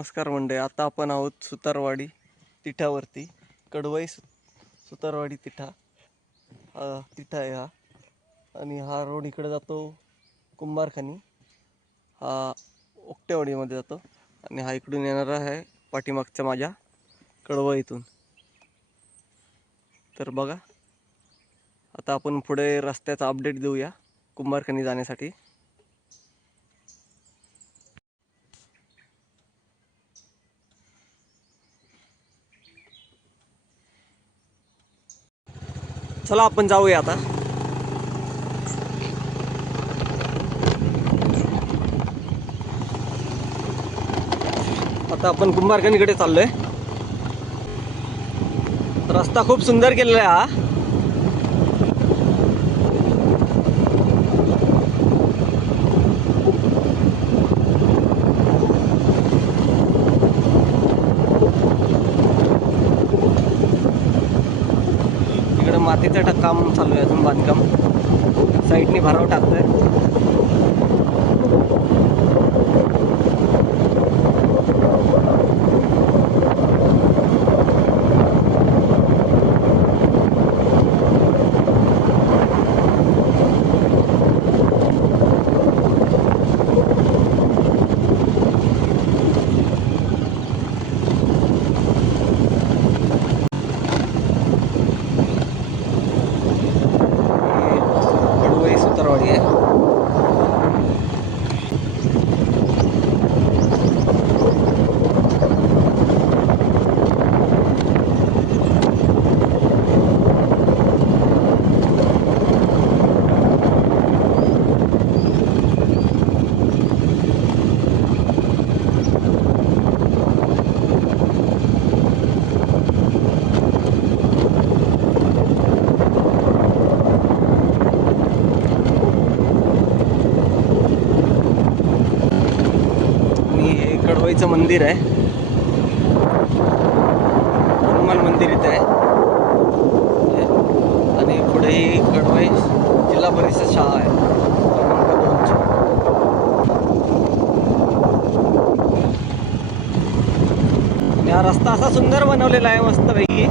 नमस्कार मंडळी आता आपण आहोत सुतारवाडी तिठावरती. कडवई सु सुतारवाडी तिठा. हा तिठा आहे हा. आणि हा रोड इकडे जातो कुंभारखानी. हा ओकटेवाडीमध्ये जातो. आणि हा इकडून येणारा आहे पाठीमागच्या माझ्या कडवाईतून तर बघा आता आपण पुढे रस्त्याचा अपडेट देऊया कुंभारखानी जाण्यासाठी. चला आपण जाऊया आता. आता आपण कुंभारखणीकडे चाललोय. रस्ता खूप सुंदर केलेला आहे हा. इकडे काम चालू आहे अजून बांधकाम. साईडनी भराव टाकतंय. कडवई सुतारवाडी आहे आणि देवीचं मंदिर आहे. हनुमान मंदिर इथं आहे. आणि पुढे कडवे जिल्हा परिषद शाळा आहे. आणि हा रस्ता असा सुंदर बनवलेला आहे मस्तपैकी.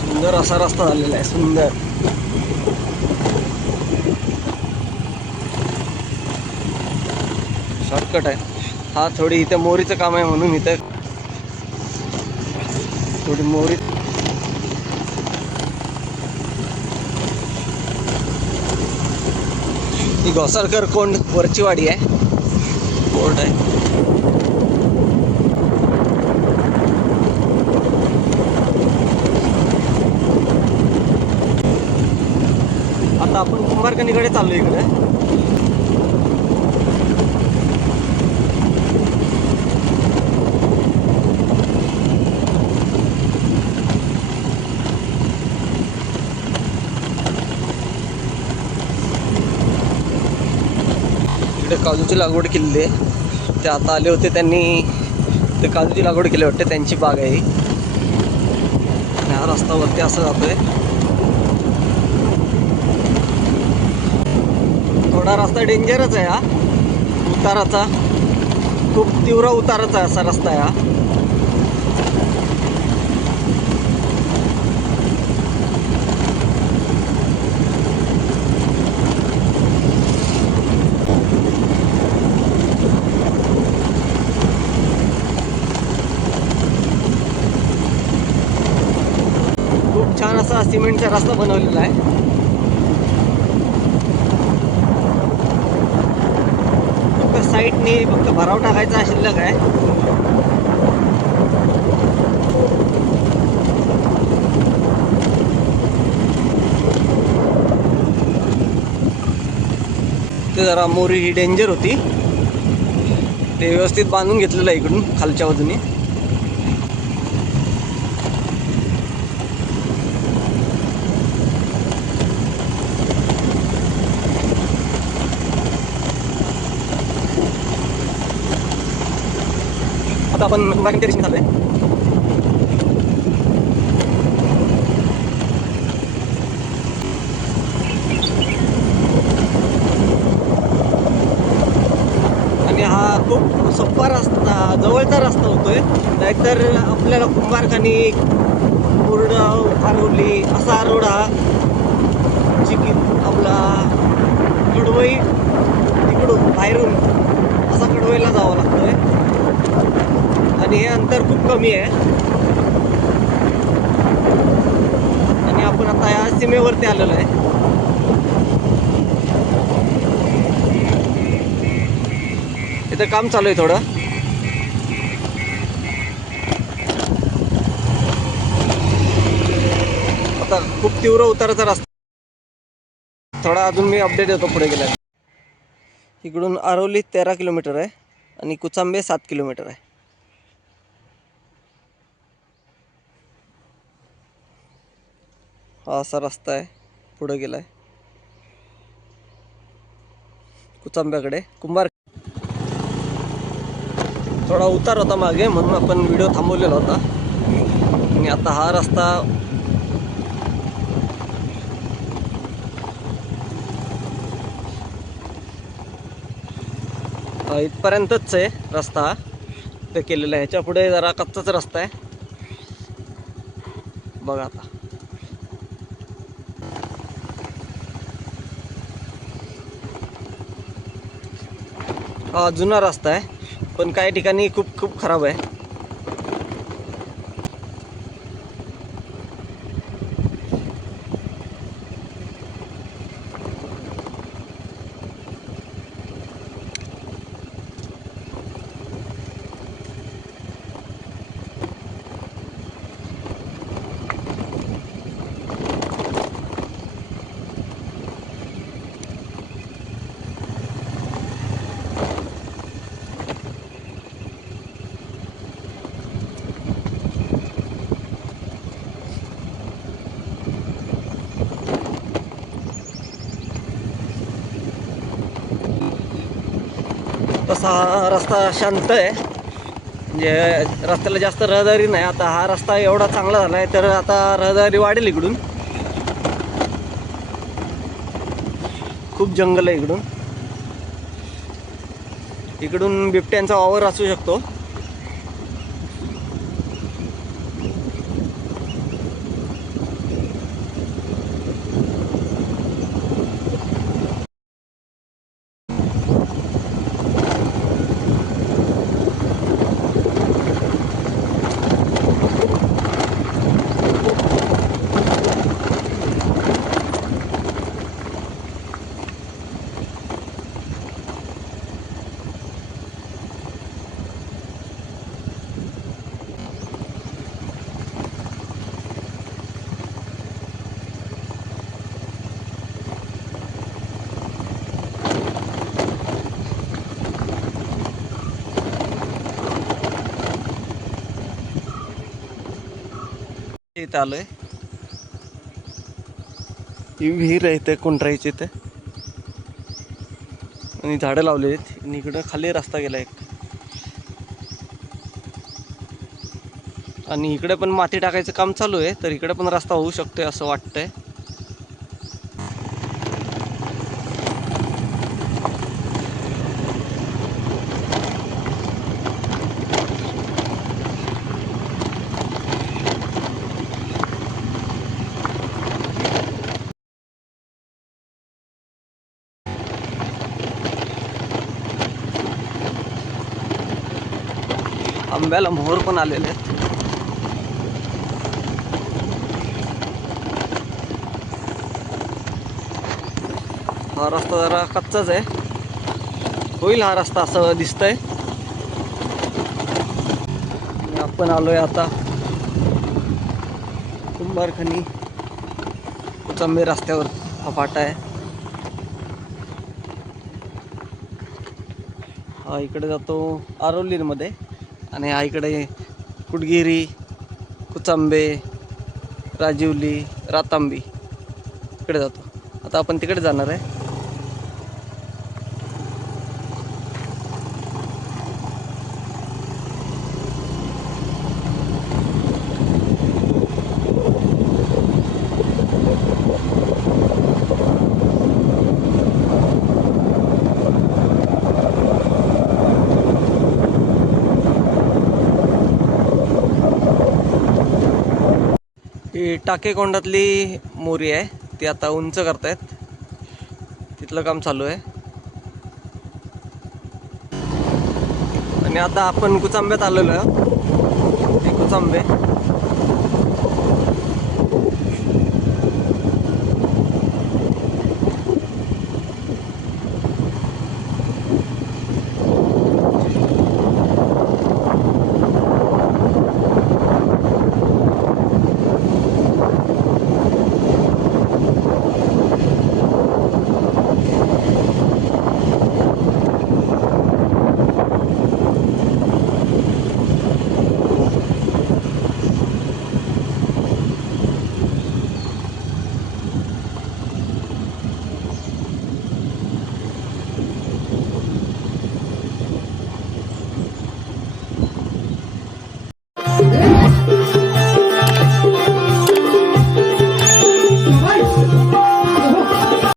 सुंदर असा रस्ता झालेला आहे सुंदर. शॉर्टकट आहे. हा थोडी इथं मोरीचं काम आहे म्हणून इथं. थोडी मोरी ही घोसाळकर कोंड वरची वाडी आहे. कोर्ट आहे. आता आपण कुंभारकणीकडे चाललो इकडे. इकडे काजूची लागवड केलेली आहे. ते आता आले होते त्यांनी ते काजूची लागवड केली वाटते त्यांची बाग आहे ह्या रस्त्यावरती असं रस्ता आहे असं जातोय. थोडा रस्ता डेंजरच आहे हा. उताराचा. खूप तीव्र उताराचा आहे असा रस्ता आहे हा. छान असा सिमेंटचा रस्ता बनवलेला आहे. फक्त साईडनी फक्त भराव टाकायचा शिल्लक आहे. ते जरा मोरी ही डेंजर होती. ते व्यवस्थित बांधून घेतलेलं आहे इकडून खालच्या बाजूने. आता आपण कुंभाकंच्या दिशेने आणि हा खूप सोपा रस्ता जवळचा रस्ता होतोय. नाहीतर आपल्याला कुंभारखानी पूर्ण आरोली असा आरोडा हा चिकी आपला कडवई तिकडून बाहेरून असा कडवईला जावं लागतोय. आणि हे अंतर खूप कमी आहे. आणि आपण आता या सीमेवरती आलेलो आहे. इथं काम चालू आहे थोडं. आता खूप तीव्र उताराचा रस्ता थोडा अजून मी अपडेट देतो पुढे गेल्या इकडून आरवली तेरा किलोमीटर आहे. आणि कुचांबे सात किलोमीटर आहे. हा असा रस्ता आहे. पुढं गेलाय. कुचांब्याकडे. कुंभार थोडा उतार होता मागे म्हणून आपण व्हिडिओ थांबवलेला होता. आणि आता हा रस्ता इथपर्यंतच आहे रस्ता. ते केलेला आहे. ह्याच्या पुढे जरा कच्चाच रस्ता आहे. बघा आता. हा जुना रस्ता आहे. पण काही ठिकाणी खूप खूप खराब आहे. असा हा रस्ता शांत आहे. म्हणजे रस्त्याला जास्त रहदारी नाही. आता हा रस्ता एवढा चांगला झाला आहे तर आता रहदारी वाढेल इकडून. खूप जंगल आहे इकडून. इकडून बिबट्यांचा वावर असू शकतो. इथं आलोय. ही विहीर आहे इथे कुंटराईची इथे. आणि झाडं लावली आहेत. आणि इकडं खाली रस्ता गेला एक. आणि इकडे पण माती टाकायचं काम चालू आहे तर इकडे पण रस्ता होऊ शकतोय असं वाटतंय. आंब्याला मोहर पण आलेले आहेत. हा रस्ता जरा कच्चाच आहे. होईल हा रस्ता असं दिसतंय. आणि आपण आलोय आता कुंभारखनी. कुचंबे रस्त्यावर हा फाटा आहे. हा इकडे जातो आरोलीमध्ये आणि आईकडे इकडे कुचांबे राजिवली रातांबी. इकडे जातो. आता आपण तिकडे जाणार आहे. ही टाकेकोंडातली मोरी आहे. ती आता उंच करतायत. तिथलं काम चालू आहे. आणि आता आपण कुचांब्यात आलेलो आहे हे कुचांबे.